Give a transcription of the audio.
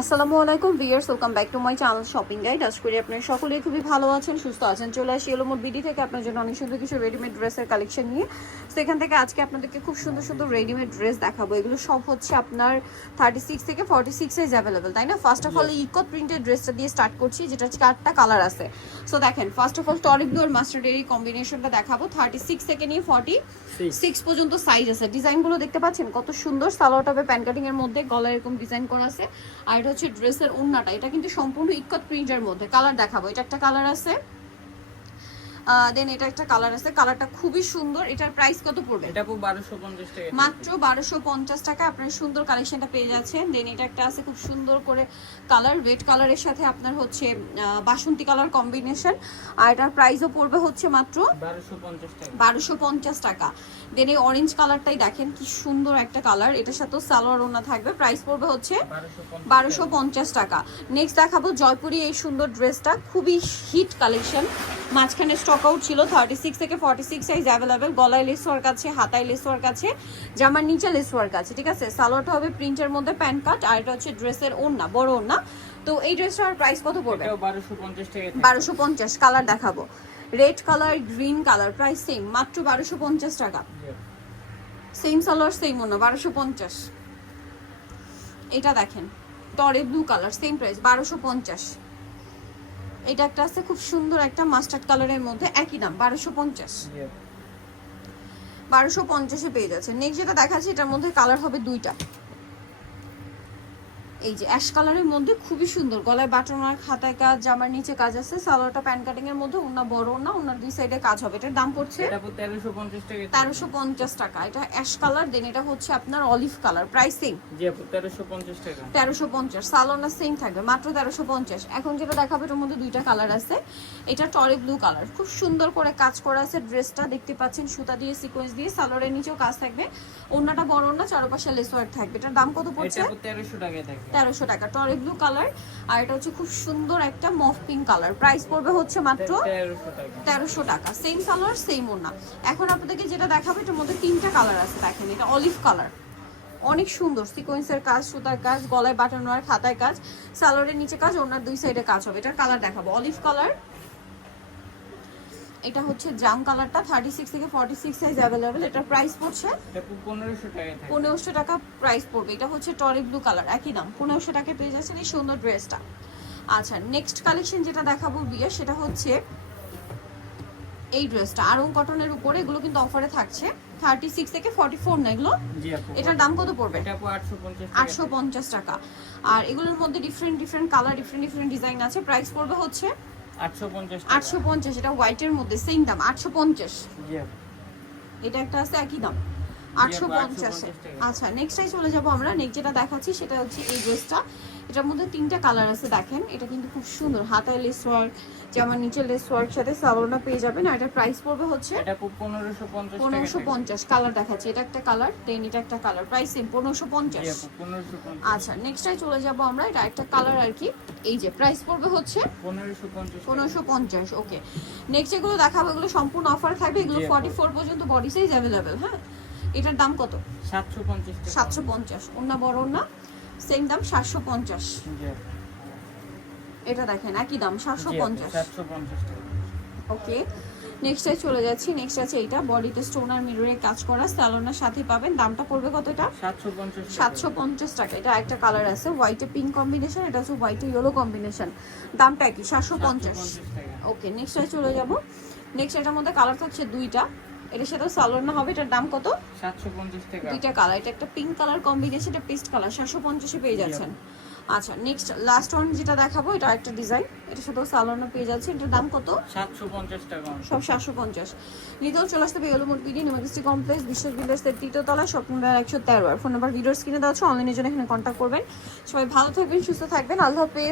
আসসালামু আলাইকুম viewers welcome back to my channel shopping guide. আজ করি আপনারা সকলেই খুবই ভালো আছেন সুস্থ আছেন। চলে আসি এলোমোর বিডি থেকে আপনার জন্য অনেক সুন্দর কিছু রেডিমেড ড্রেসের কালেকশন নিয়ে। সেখান থেকে আজকে আপনাদেরকে খুব সুন্দর সুন্দর রেডিমেড ড্রেস দেখাবো। এগুলো সব হচ্ছে আপনার থার্টি সিক্স থেকে ফর্টি সিক্স সাইজ অ্যাভেলেবেল তাই না? First of all eco printed ড্রেসটা দিয়ে স্টার্ট করছি যেটা চারটা কালার আছে। সো দেখেন ফার্স্ট অফ অল টরিক ব্লু আর মাস্টার্ড এই কম্বিনেশনটা দেখাবো। থার্টি সিক্স থেকে নিয়ে ফর্টি সিক্স পর্যন্ত সাইজ আছে। ডিজাইনগুলো দেখতে পাচ্ছেন? কত সুন্দর সালোয়ার টপে প্যান কাটিং এর মধ্যে গলায় এরকম ডিজাইন করা আছে। আর এটা হচ্ছে ড্রেসের ওন্নাটা এটা কিন্তু সম্পূর্ণ ইকত প্রিন্টের মধ্যে। কালার দেখাবো। এটা একটা কালার আছে। দেন এটা একটা কালার আছে। কালারটা খুবই সুন্দর। এটার প্রাইস কত পড়বে? এটা বারোশো পঞ্চাশ টাকা। মাত্র বারোশো পঞ্চাশ টাকা আপনার সুন্দর কালেকশনটা পেয়ে যাচ্ছেন। দেন এটা একটা আছে খুব সুন্দর করে কালার রেড কালারের সাথে আপনার হচ্ছে বাসন্তী কালার কম্বিনেশন আর এটার প্রাইসও পড়বে হচ্ছে মাত্র বারোশো পঞ্চাশ টাকা। দেন এই অরেঞ্জ কালারটাই দেখেন কি সুন্দর একটা কালার এটার সাথেও সালোয়ার ওনা থাকবে। প্রাইস পড়বে হচ্ছে বারোশো পঞ্চাশ বারোশো পঞ্চাশ টাকা। নেক্সট দেখাবো জয়পুরি এই সুন্দর ড্রেসটা খুবই হিট কালেকশন মাঝখানে স্টক আউট ছিল থার্টি সিক্স থেকে ফর্টি সিক্স সাইজ অ্যাভেলেবেল গলায় লেস ওয়ার্ক আছে হাতায় লেস ওয়ার্ক আছে জামার নিচে লেস ওয়ার্ক আছে ঠিক আছে? সালোয়ারটা হবে প্রিন্টের মধ্যে প্যান্ট কাট আর এটা হচ্ছে ড্রেসের ওড়না বড় ওড়না। তো এই ড্রেসটার প্রাইস কত পড়বে? বারোশো পঞ্চাশ কালার দেখাবো। Red colour green colour price same মাত্র বারোশো পঞ্চাশ টাকা। সেম সালোয়ার সেম ওনা বারোশো পঞ্চাশ। এটা দেখেন টরে ব্লু কালার সেম প্রাইস বারোশো পঞ্চাশ। এটা একটা আছে খুব সুন্দর একটা মাস্টার্ড কালারের মধ্যে একই দাম বারোশো পঞ্চাশ। বারোশো পঞ্চাশে পেয়ে যাচ্ছে। নেক্সট যেটা দেখাচ্ছে এটার মধ্যে কালার হবে দুইটা। এই যে অ্যাশ কালারের মধ্যে খুবই সুন্দর। গলায় বাটনার খাতায় কাজ জামার নিচে কাজ আছে সালোয়ারটা প্যান কাটিং এর মধ্যে ওনা বড় না ওনার দুই সাইডে কাজ হবে। এটার দাম পড়ছে তেরোশো পঞ্চাশ টাকা এটা অ্যাশ কালার দেন এটা হচ্ছে আপনার অলিভ কালার প্রাইসিং জি আপু তেরোশো পঞ্চাশ সালোনা সেম থাকবে মাত্র তেরোশো পঞ্চাশ। এখন যেটা দেখাবে এটার মধ্যে দুইটা কালার আছে। এটা টরে ব্লু কালার খুব সুন্দর করে কাজ করা আছে ড্রেসটা দেখতে পাচ্ছেন সুতা দিয়ে সিকোয়েন্স দিয়ে সালোয়ারের নিচেও কাজ থাকবে। অন্যটা বড় না চারপাশে লেসওয়ার্ক থাকবে। এটার দাম কত পড়ছে? তেরোশো টাকা থাকে তেরোশো টাকা। টরে ব্লু কালার আর এটা হচ্ছে খুব সুন্দর একটা মফ পিঙ্ক কালার প্রাইস পড়বে হচ্ছে মাত্র তেরোশো টাকা। সেম কালার সেম ওনা এখন আপনাদেরকে যেটা দেখাবো এটার মধ্যে তিনটা কালার আছে দেখেন এটা অলিভ কালার অনেক সুন্দর সিকোয়েন্সের কাজ সুতার কাজ গলায় বাটানো আর খাতায় কাজ। সালোয়ারের নিচে কাজ ওনার দুই সাইডে কাজ হবে। এটার কালার দেখাবো। অলিভ কালার এটা হচ্ছে জাম কালারটা থার্টি সিক্স থেকে ফর্টি সিক্স সাইজ অ্যাভেলেবেল এটা প্রাইস পড়ছে পনেরোশো টাকা প্রাইস পড়বে। এটা হচ্ছে টরি ব্লু কালার একই দাম পনেরোশো টাকায় পেয়ে যাচ্ছেন এই সুন্দর ড্রেসটা আচ্ছা নেক্সট কালেকশন যেটা দেখাবো বিয়ে সেটা হচ্ছে এই ড্রেসটা আরং কটনের উপরে এগুলো কিন্তু অফারে থাকছে। থার্টি সিক্স থেকে ফর্টি ফোর না এগুলো? এটার দাম কত পড়বে? আটশো পঞ্চাশ আটশো পঞ্চাশ টাকা। আর এগুলোর মধ্যে different different colour different different design আছে। প্রাইস পড়বে হচ্ছে আটশো পঞ্চাশ আটশো পঞ্চাশ এটা হোয়াইটের মধ্যে সেম দাম আটশো পঞ্চাশ। জি। এটা একটা আছে একই দাম আটশো আপু, পঞ্চাশে 850 টাকা। আচ্ছা নেক্সটাই চলে যাব আমরা। নেক্সট যেটা দেখাচ্ছি সেটা হচ্ছে এই ড্রেসটা এটার মধ্যে তিনটা কালার আছে দেখেন। এটা কিন্তু খুব সুন্দর। হাতায় লেস ওয়ার্ক যেমন নিচে লেস ওয়ার্ক সাথে সালোনা পেয়ে যাবেন। আর এটার প্রাইস পড়বে হচ্ছে এটা খুব পনেরোশো পঞ্চাশ কালার দেখাচ্ছি। এটা একটা কালার দেন এটা একটা কালার প্রাইস সেম পনেরোশো পঞ্চাশ। আচ্ছা নেক্সটাই চলে যাব আমরা। এটা একটা কালার আর কি। এই যে প্রাইস পড়বে হচ্ছে পনেরোশো পঞ্চাশ ওকে নেক্সট এগুলো দেখাবো এগুলো সম্পূর্ণ অফার থাকবে। এগুলো। ফর্টি ফোর পর্যন্ত বডি সাইজ অ্যাভেলেবেল হ্যাঁ? এটার দাম কত? সাতশো পঞ্চাশ টাকা। সাতশো পঞ্চাশ। অন্য বড় না সেম দাম সাতশো পঞ্চাশ। এটা দেখেন একই দাম সাতশো পঞ্চাশ। ওকে নেক্সটে চলে যাচ্ছি নেক্সট আছে এটা বডিতে স্টোন আর মিররে কাজ করা স্যালোনার সাথে পাবেন দামটা পড়বে কত এটা? সাতশো পঞ্চাশ টাকা। সাতশো পঞ্চাশ টাকা এটা একটা কালার আছে হোয়াইটে পিঙ্ক কম্বিনেশন এটা হচ্ছে হোয়াইটে ইয়েলো কম্বিনেশন দামটা কি সাতশো পঞ্চাশ। ওকে নেক্সটে চলে যাব নেক্সট এটার মধ্যে কালার থাকছে দুইটা। এটার সাথে সালোনা হবে এটার দাম কত? সাতশো পঞ্চাশ টাকা। দুইটা কালার এটা একটা পিঙ্ক কালার কম্বিনেশন এটা পেস্ট কালার সাতশো পঞ্চাশে পেয়ে যাচ্ছেন। আচ্ছা নেক্সট লাস্ট ওয়ান যেটা দেখাবো এটা একটা ডিজাইন এটার সাথেও সালোনা পেয়ে যাচ্ছে এটার দাম কত? সাতশো পঞ্চাশ টাকা। সব সাতশো পঞ্চাশ। নিতেও চলে আসতে হবে এলোমোট কমপ্লেক্স বিশ্ব বিল্ডার্সের তৃতীয়তলা শপিং একশো তেরো। আর ফোন নাম্বার ভিডিওস কিনে দেওয়া হচ্ছে অনলাইনের জন্য এখানে কন্ট্যাক্ট করবেন। সবাই ভালো থাকবেন সুস্থ থাকবেন আল্লাহ হাফেজ।